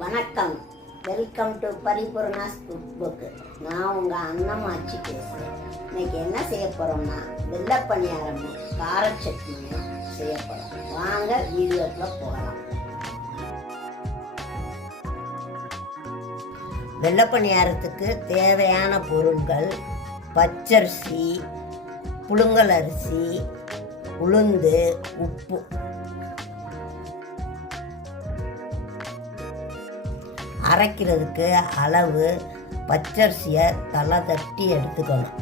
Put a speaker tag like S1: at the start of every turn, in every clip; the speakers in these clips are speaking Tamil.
S1: வணக்கம். Welcome to Paripoorna's cook book நான் உங்கள் அன்னமாச்சி பேசுகிறேன் இன்னைக்கு என்ன செய்ய போகிறோம்னா வெள்ளை பணியாரமும் கார சட்னியும் செய்ய போகிறோம் வாங்க வீடியோக்குள்ளே போகலாம். வெள்ளை பணியாரத்துக்கு தேவையான பொருட்கள் பச்சரிசி புழுங்கல் அரிசி உளுந்து உப்பு. அரைக்கிறதுக்கு அளவு பச்சரிசியை தலை தட்டி எடுத்துக்கணும்.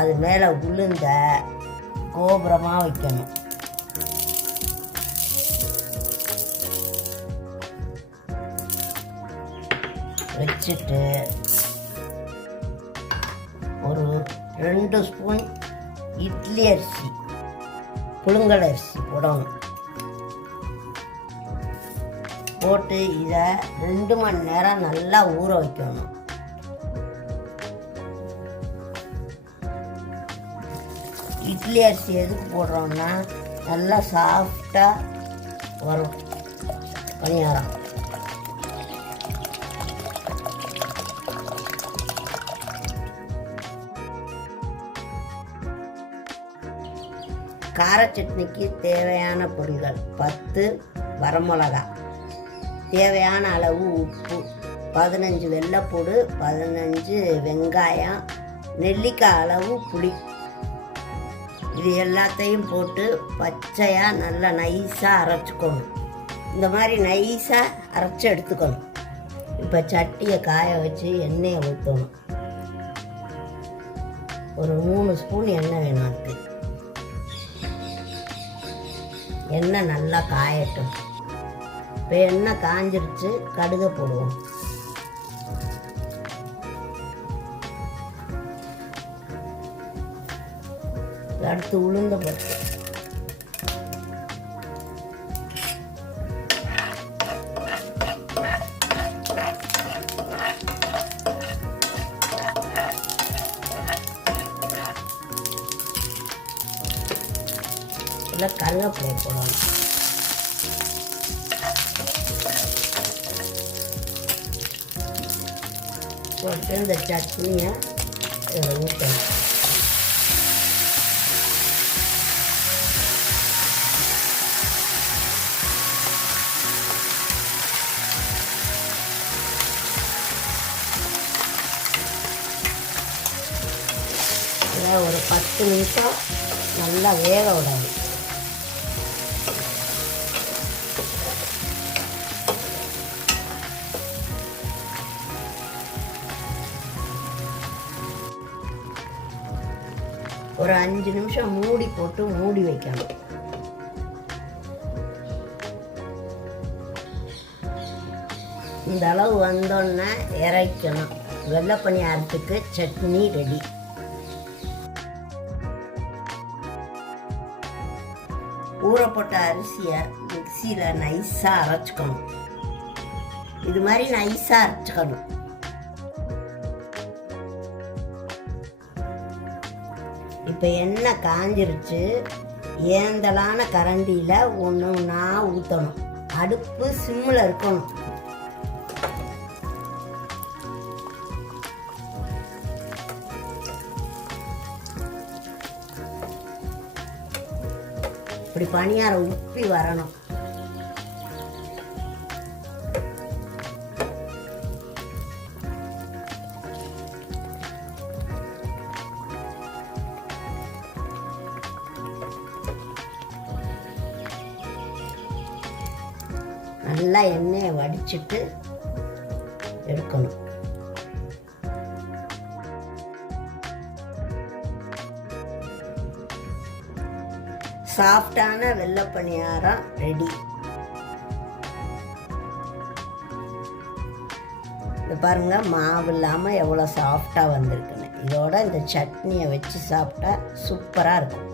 S1: அது மேலே உளுந்த கோபுரமாக வைக்கணும். வச்சுட்டு ஒரு ரெண்டு ஸ்பூன் இட்லி அரிசி புழுங்கல் அரிசி போடணும். போட்டு இதை ரெண்டு மணி நேரம் நல்லா ஊற வைக்கணும். இட்லி அரிசி எதுக்கு போடுறோம்னா நல்லா சாஃப்டாக வரும். பணியாரம். கார சட்னிக்கு தேவையான பொருள்கள் பத்து வரமிளகா தேவையான அளவு உப்பு பதினஞ்சு வெள்ளைப்பூடு பதினஞ்சு வெங்காயம் நெல்லிக்காய் அளவு புளி. இது எல்லாத்தையும் போட்டு பச்சையாக நல்லா நைஸாக அரைச்சிக்கணும். இந்த மாதிரி நைஸாக அரைச்சி எடுத்துக்கணும். இப்போ சட்டியை காய வச்சு எண்ணெயை ஊற்றணும் ஒரு மூணு ஸ்பூன் எண்ணெய் வேணும் அதுக்கு. எண்ணெய் நல்லா காயட்டும். இப்போ எண்ணெய் காஞ்சிருச்சு கடுகை போடுவோம். அடுத்து உளுந்த போட்டு இல்லை கருவேப்பிலை போடணும். போட்டு இந்த சட்னியை இதில் ஊற்றணும் ஒரு பத்து நிமிஷம் நல்லா வேக விடணும் ஒரு அஞ்சு நிமிஷம் மூடி போட்டு மூடி வைக்கணும். இந்த அளவு வந்தோன்னே இறைக்கணும். வெள்ளை பணியாரத்துக்கு சட்னி ரெடி. ஊறப்பட்ட அரிசியை மிக்சியில் நைஸாக அரைச்சிக்கணும். இது மாதிரி நைஸாக அரைச்சிக்கணும். இப்போ எண்ணெய் காஞ்சிருச்சு? ஏந்தலான கரண்டியில் ஒன்று ஒன்றா ஊற்றணும் அடுப்பு சிம்மில் இருக்கணும். இப்படி பணியாரம் உப்பி வரணும். நல்லா எண்ணெயை வடிச்சிட்டு எடுக்கணும். சாஃப்டான வெள்ளை பணியாரம் ரெடி. இது பாருங்க மாவு இல்லாமல் எவ்வளோ சாஃப்டாக வந்திருக்குன்னு. இதோட இந்த சட்னியை வச்சு சாப்பிட்டா சூப்பராக இருக்கும்.